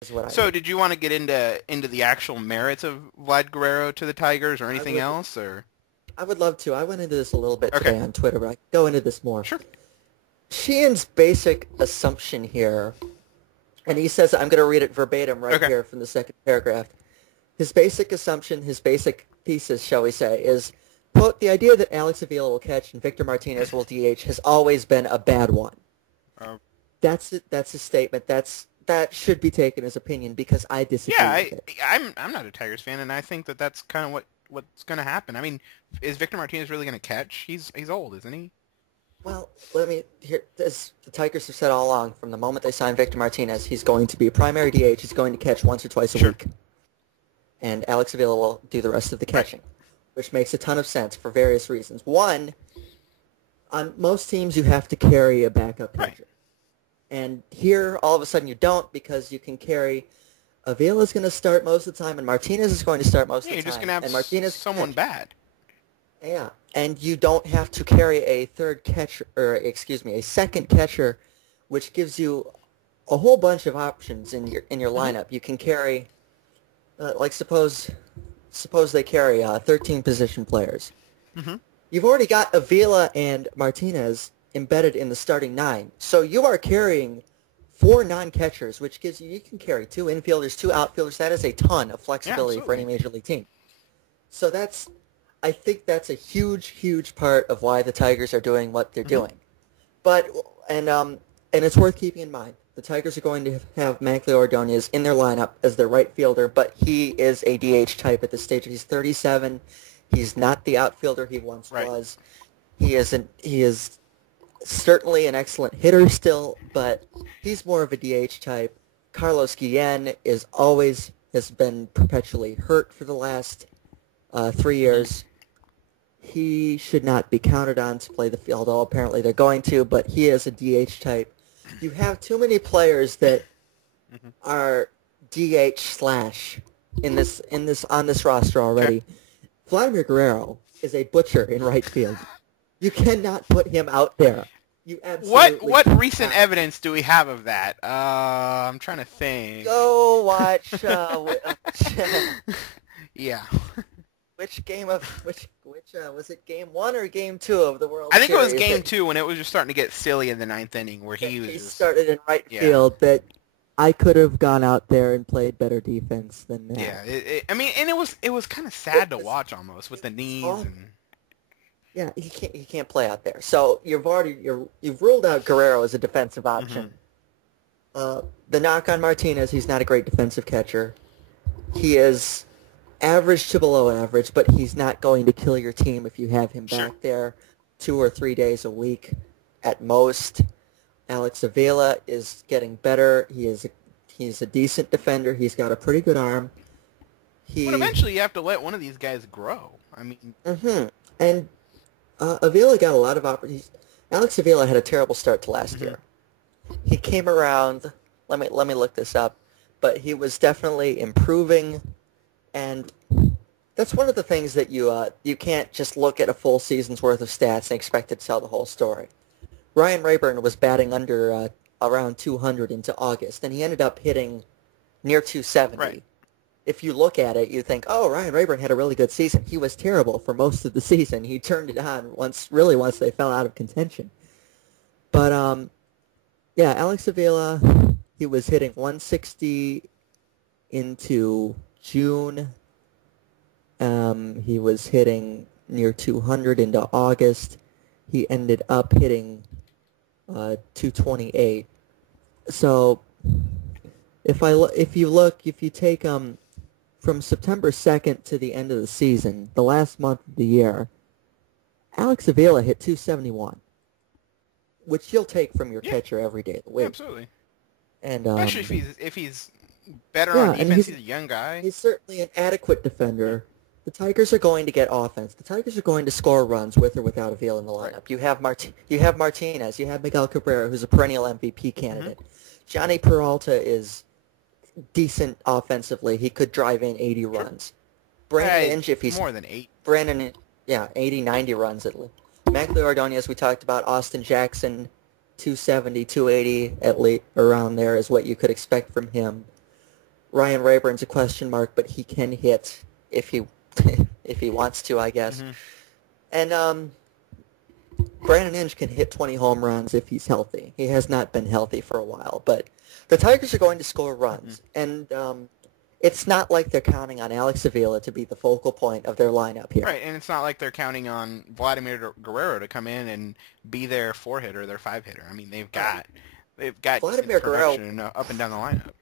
is what I So mean. did you want to get into the actual merits of Vlad Guerrero to the Tigers or I anything would else or? I would love to. I went into this a little bit Okay. today on Twitter, but I can go into this more. Sure. Sheehan's basic assumption here, and he says, I'm going to read it verbatim right Okay. here from the second paragraph. His basic assumption, his basic thesis, shall we say, is, quote, the idea that Alex Avila will catch and Victor Martinez will DH has always been a bad one. Uh, That's it. That's his statement. That should be taken as opinion because I yeah, disagree with it. I'm not a Tigers fan, and I think that that's kind of what's going to happen. I mean, is Victor Martinez really going to catch? He's old, isn't he? Well, let me here. As the Tigers have said all along, from the moment they signed Victor Martinez, he's going to be a primary DH. He's going to catch once or twice a Sure. week, and Alex Avila will do the rest of the Right. catching, which makes a ton of sense for various reasons. One, on most teams, you have to carry a backup Right. catcher, and here all of a sudden you don't because you can carry. Avila's going to start most of the time, and Martinez is going to start most Yeah, of you're the just time, going to have and Martinez can someone catch. bad. Yeah, and you don't have to carry a third catcher, or excuse me, a second catcher, which gives you a whole bunch of options in your Hmm. lineup. You can carry, like suppose they carry 13 position players. Hmm. You've already got Avila and Martinez embedded in the starting nine, so you are carrying four non-catchers, which gives you can carry two infielders, two outfielders. That is a ton of Yeah, flexibility for any absolutely. major league team. So I think that's a huge, huge part of why the Tigers are doing what they're Hmm. doing. But and it's worth keeping in mind. The Tigers are going to have Mankley Ordonez in their lineup as their right fielder, but he is a DH type at this stage. He's 37. He's not the outfielder he once Right. was. He is certainly an excellent hitter still, but he's more of a DH type. Carlos Guillen has been perpetually hurt for the last 3 years. He should not be counted on to play the field, although apparently they're going to, but he is a DH type. You have too many players that Hmm. are DH slash in this on this roster Okay. already. Vladimir Guerrero is a butcher in right field. You cannot put him out there. You absolutely What recent cannot. evidence do we have of that? I'm trying to think. Go watch Yeah. which game of which was it game one or game two of the World I think it was Series game that two when it was just starting to get silly in the ninth inning where that he was he just, started in right yeah. field that I could have gone out there and played better defense than that. Yeah, I mean, and it was kind of It sad to was watch almost with the knees awful. and Yeah, he can't play out there. So you've ruled out Guerrero as a defensive hmm. option. The knock on Martinez, he's not a great defensive catcher. He is average to below average, but he's not going to kill your team if you have him Sure. back there 2 or 3 days a week at most. Alex Avila is getting better. He's a decent defender. He's got a pretty good arm. But He eventually you have to let one of these guys grow. I mean, hmm and Avila got a lot of opportunities. Alex Avila had a terrible start to last hmm. year. He came around. Let me look this up, but he was definitely improving, and that's one of the things that you can't just look at a full season's worth of stats and expect it to tell the whole story. Ryan Rayburn was batting under around 200 into August, and he ended up hitting near Right. 270. If you look at it, you think, oh, Ryan Rayburn had a really good season. He was terrible for most of the season. He turned it on once they fell out of contention. But yeah, Alex Avila, he was hitting 160 into June. He was hitting near 200 into August. He ended up hitting 228. So if you take from September 2nd to the end of the season, the last month of the year, Alex Avila hit 271, which you'll take from your Yeah, catcher every day of the yeah, week. absolutely. And Especially if he's better on yeah, and defense, he's a young guy. he's certainly an adequate defender. The Tigers are going to get offense. The Tigers are going to score runs with or without Avila in the Right. lineup. You have Martinez. You have Miguel Cabrera, who's a perennial MVP Hmm. candidate. Johnny Peralta is decent offensively. He could drive in 80 Sure. runs. Brandon Inge, if he's More than 8. Brandon, yeah, 80, 90 runs at least. Mankley Ordonez, we talked about. Austin Jackson, 270, 280 at least around there is what you could expect from him. Ryan Rayburn's a question mark, but he can hit if he if he wants to, I guess. Hmm. And Brandon Inge can hit 20 home runs if he's healthy. He has not been healthy for a while, but the Tigers are going to score Hmm. runs, and it's not like they're counting on Alex Avila to be the focal point of their lineup here. Right, and it's not like they're counting on Vladimir Guerrero to come in and be their 4-hitter, their 5-hitter. I mean, they've got Vladimir Guerrero, production up and down the lineup.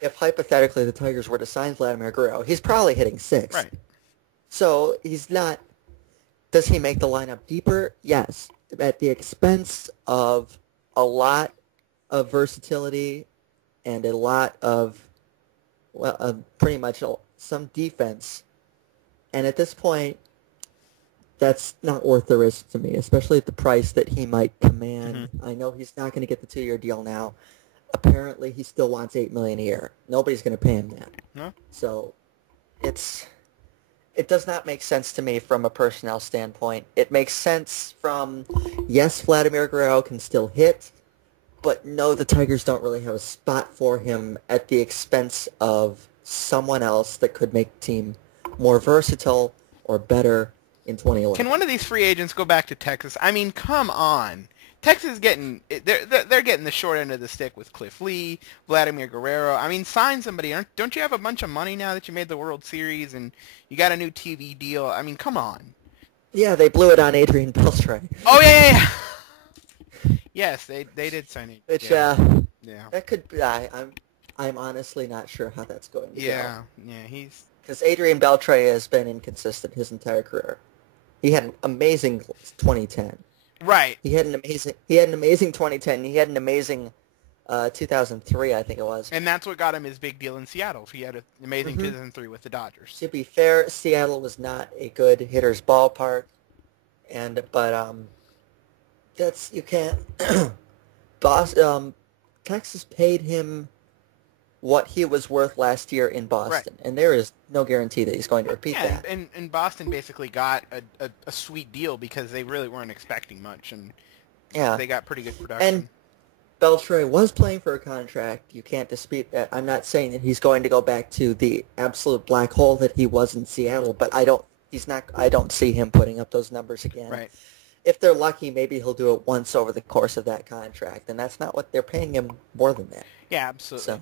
if hypothetically the Tigers were to sign Vladimir Guerrero, he's probably hitting 6. Right. So he's not. Does he make the lineup deeper? Yes, at the expense of a lot of versatility and a lot of, well, pretty much some defense. And at this point, that's not worth the risk to me, especially at the price that he might command. Hmm. I know he's not going to get the 2-year deal now. Apparently, he still wants $8 million a year. Nobody's going to pay him that. No? So, it does not make sense to me from a personnel standpoint. It makes sense from, yes, Vladimir Guerrero can still hit, but no, the Tigers don't really have a spot for him at the expense of someone else that could make the team more versatile or better in 2011. Can one of these free agents go back to Texas? I mean, come on. Texas they're getting the short end of the stick with Cliff Lee, Vladimir Guerrero. I mean, sign somebody. Don't you have a bunch of money now that you made the World Series and you got a new TV deal? I mean, come on. Yeah, they blew it on Adrian Beltre. Oh yeah. Yes, they did sign it. Which Yeah. that could be. I'm honestly not sure how that's going to go. Yeah. He's Because Adrian Beltre has been inconsistent his entire career. He had an amazing 2010. right. He had an amazing 2010. He had an amazing 2003, I think it was. And that's what got him his big deal in Seattle. He had an amazing Mhm. 2003 with the Dodgers. To be fair, Seattle was not a good hitter's ballpark, but that's you can't. Texas paid him what he was worth last year in Boston, and there is no guarantee that he's going to repeat Yeah, that. and Boston basically got a sweet deal because they really weren't expecting much, and Yeah, they got pretty good production. and Beltre was playing for a contract. You can't dispute that. I'm not saying that he's going to go back to the absolute black hole that he was in Seattle, but I don't see him putting up those numbers again. Right. If they're lucky, maybe he'll do it once over the course of that contract, and that's not what they're paying him more than that. Yeah, absolutely. So.